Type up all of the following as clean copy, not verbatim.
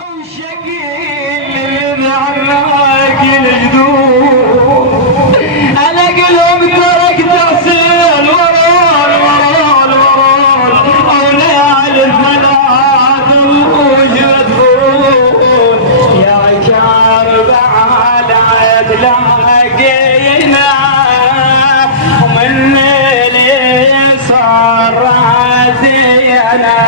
وشقي بعراق الجدود انا قلهم ترك تغسل ورول ورول ورول اولياء الثلاث وجد فرود يا كربلاء تلاقينا ومن اليسار راسينا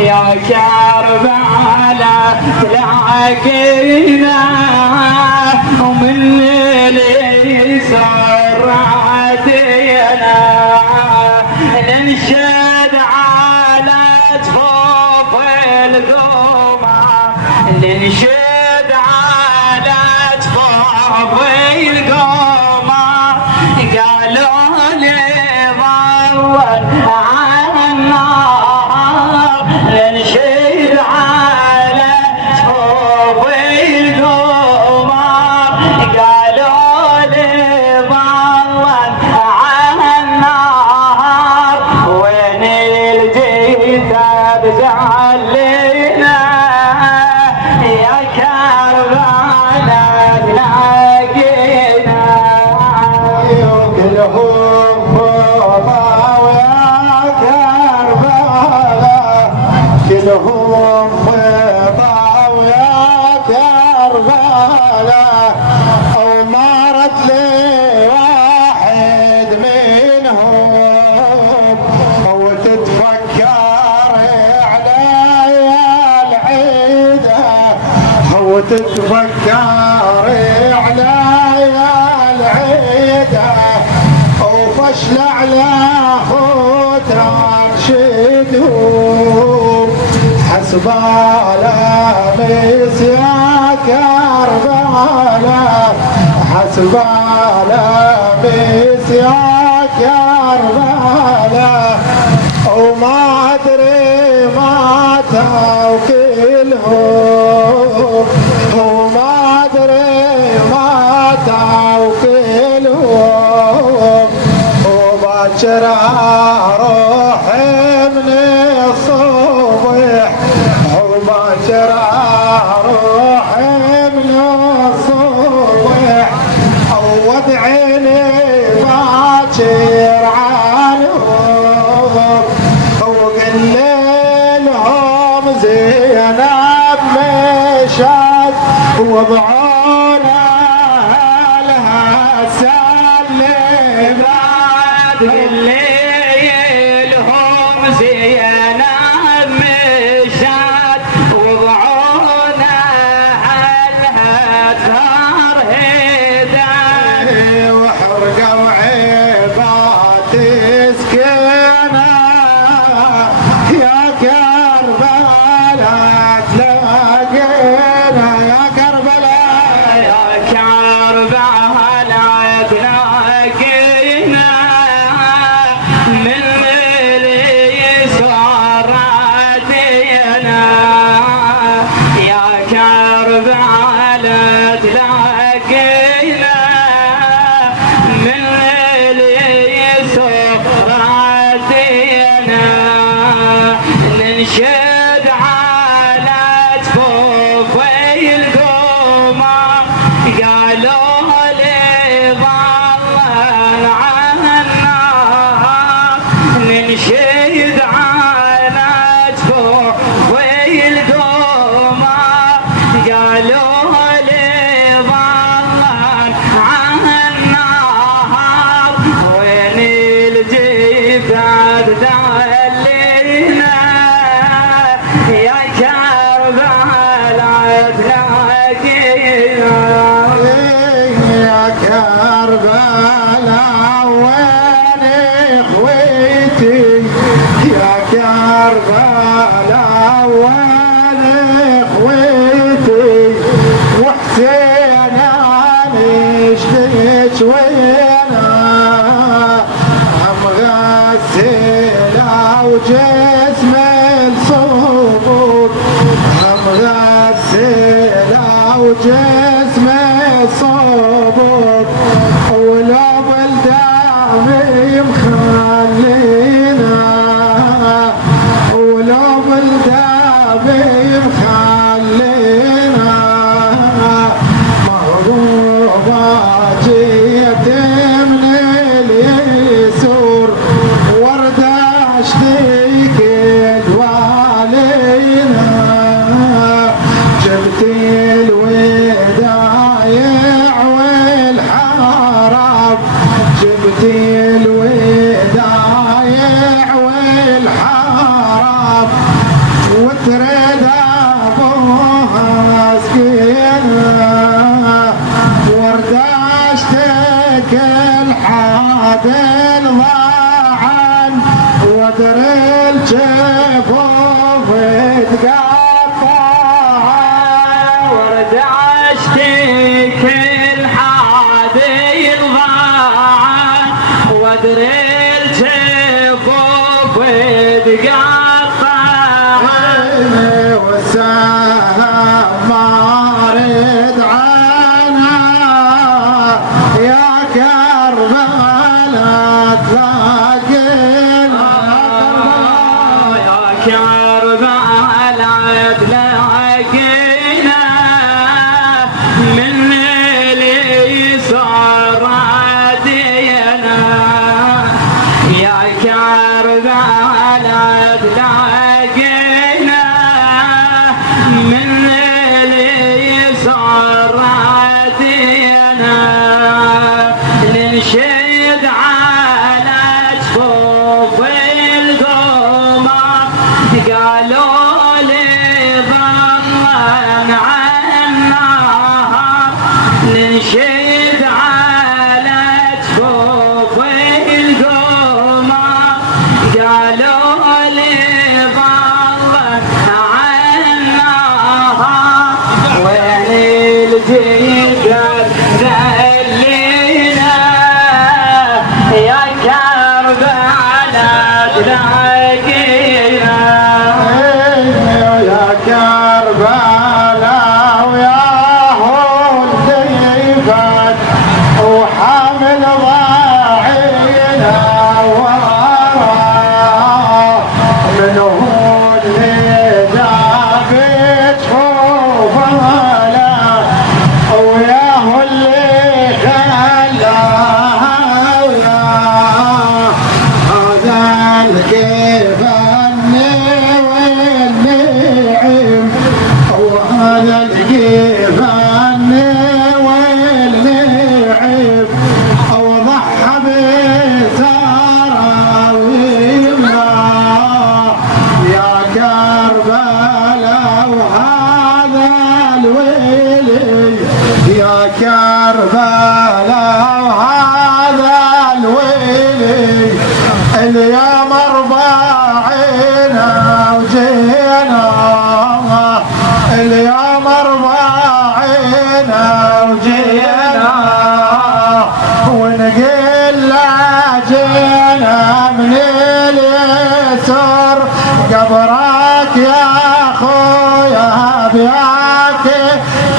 يا كربلاء تلاقينا ومن اليسار راسينا ننشد على جفوف القومة ننشد على جفوف القومة قالوا لي ضوّن النار ننشد على جفوف القومة قالوا لي ضوّن النار وين الجثث بجعلنا يا كربلاء تلاقينا كلهم فوضى ويا كربلاء كلهم فوضى ويا كربلاء أو مرت لي واحد منهم أو تتفكر علي العيدة أو تتفكر علي العيدة أو فشل على خوت راشدهم حسب على ميس يا كربلاء حسب على ميس يا كربلاء أو ما أدري ماتوا كلهم أو ما أدري ماتوا كلهم وباكر أروح من الصبح وباكر أروح من الصبح عوض عيني باكر عنهم وقل لهم زينب مشت وضعونا لها سلم لهم زينب مشت وضعونا عنها ثار هدى وحرقوا عبات سكينة يا كربلاء تلاقينا يا كربلاء وانتي الودايع والحرام وتريد ابوها سكينه ورداشتك الحادل ضاعن ودري الجفوف تقطع ورداشتك الحادل ضاعن ودري الجفوف تقطع والسهم ما رد عنها يا كربلاء تلاقينا يا كربلاء تلاقينا من اليسار ردينا يا كربلاء تلاقينا من اليسار ردينا ننشد على جفوف القمر قالوا لي ضمن عالنهار ننشد على جفوف القمر قالوا لي ضمن عالنهار وين الجيجر ذلينا يا كربلاء تلاقينا يا كربلاء ويا هول ضيفك وحامل ضاعينا وراه من هول ذابت فوفلا وياه اللي خلاها وياه هذا الكيف والنعم وهذا الكيف والنعم وضحى بسراويلنا يا كربلاء وهذا الويلي يا كربلاء وهذا الويلي اليوم اربعينا وجينا اليوم اربعينا وجينا ونقل جينا من اليسر قبرك يا خويا بياك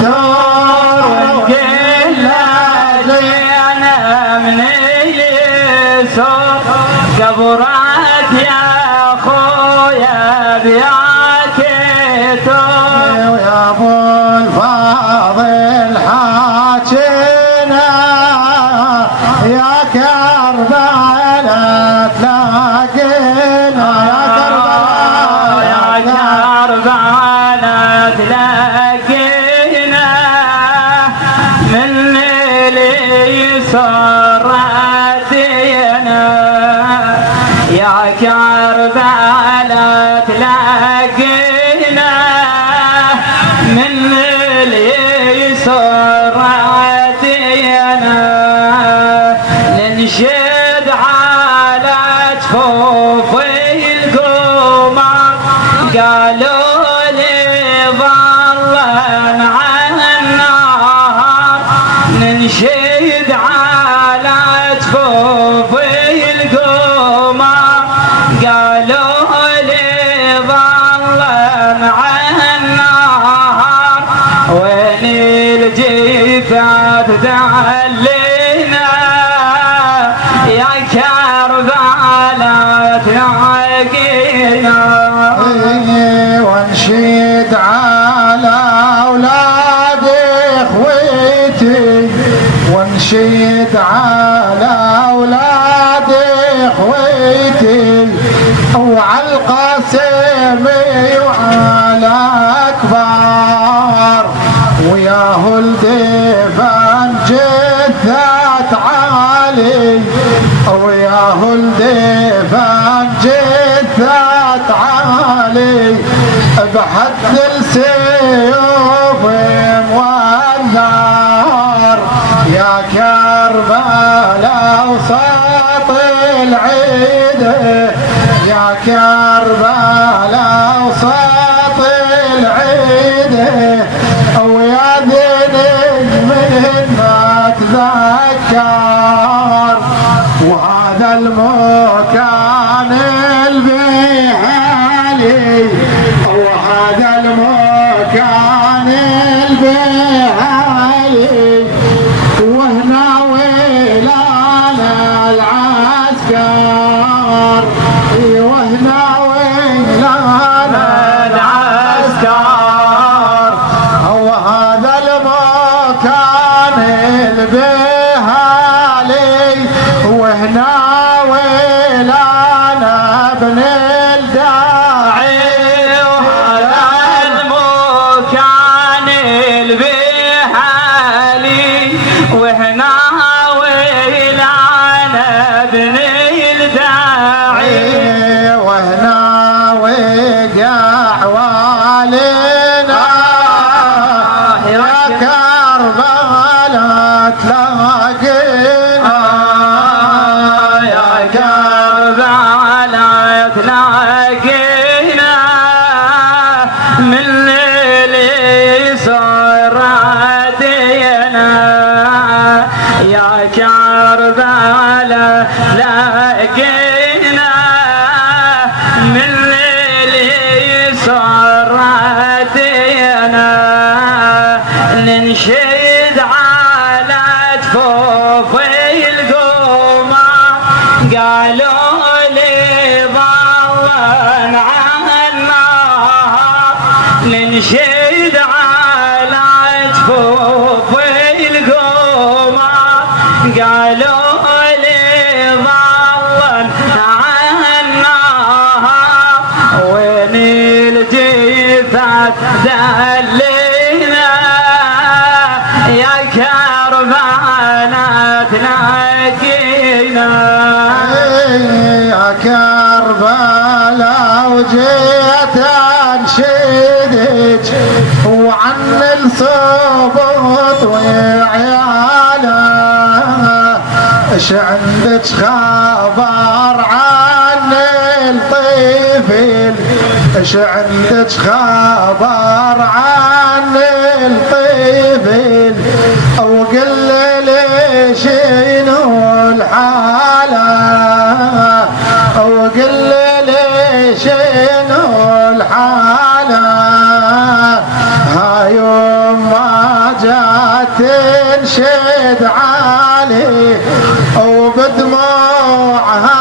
دور ونقل جينا من اليسر قبرك يا خويا بياك تور ويا ابو الفاضل حاجنا يا كربلاء تلاقينا يا كربلاء تلاقينا من اليسار ردينا يا كربلاء تلاقينا من اليسار ردينا ننشد على جفوف القمر قالوا لي ظلن على النهار ننشد على جفوف القمر قالوا لي ظلن على النهار وين الجيفات تعلينا يا كربلاء تلاقينا وانشد على اولاد اخوتي وانشد على اولاد اخوتي وعلى القاسم وعلى اكبر وياه الدفن جثة علي حد السيوف والنار يا كربلاء وسط العيد يا كربلاء وسط العيد ويا ذنب من ما تذكر وهذا المكان البهالي وهذا المكان البهالي وهنا ويلانا العسكر وهنا ويلانا العسكر وهذا المكان البهالي وهنا ويلانا ابن الداعي وهذا المكان البهالي وهنا ويلانا ابن الداعي وهنا وقع والنا يا كربلاء تلاقينا يا كربلاء تلاقينا من الليل صار دينا يا كربلاء تلاقينا من الليل صار دينا ننشد على جفوف القومة قالوا لي ضلن عنا ننشد على جفوف القومة قالوا لي ضلن عنا وين الجثث دلينا يا كربلاء تلاقينا يا كربلاء وجيت انشدك وعن الصبط وعياله ايش عندك خبر عن الطفل ايش عندك خبر عن الطفل او قل لي شنو الحاله او قل لي شنو الحاله ها يوم ما جات تنشد علي وبدموعها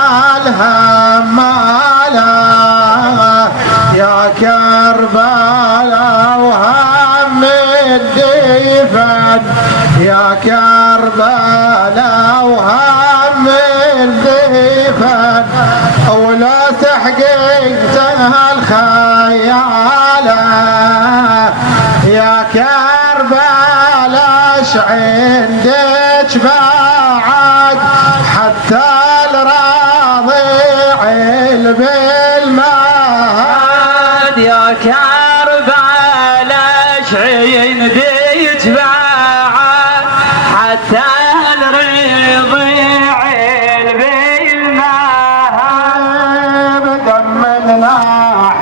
الهماله يا كربلاء وهم الدفن يا كربلاء وهم الدفن ولا تحققتها الخيالة يا كربلاء ايش عندك بعد حتى الراضع بالمهد يا كربلاء ايش عندك بعد حتى الرضيع بالمهد بدمنا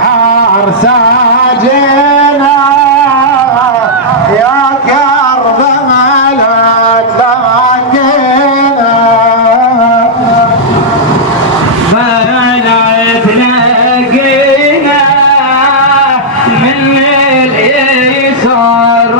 حار ساجنا يا كربلاء تلاقينا فلا تلاقينا من اليسار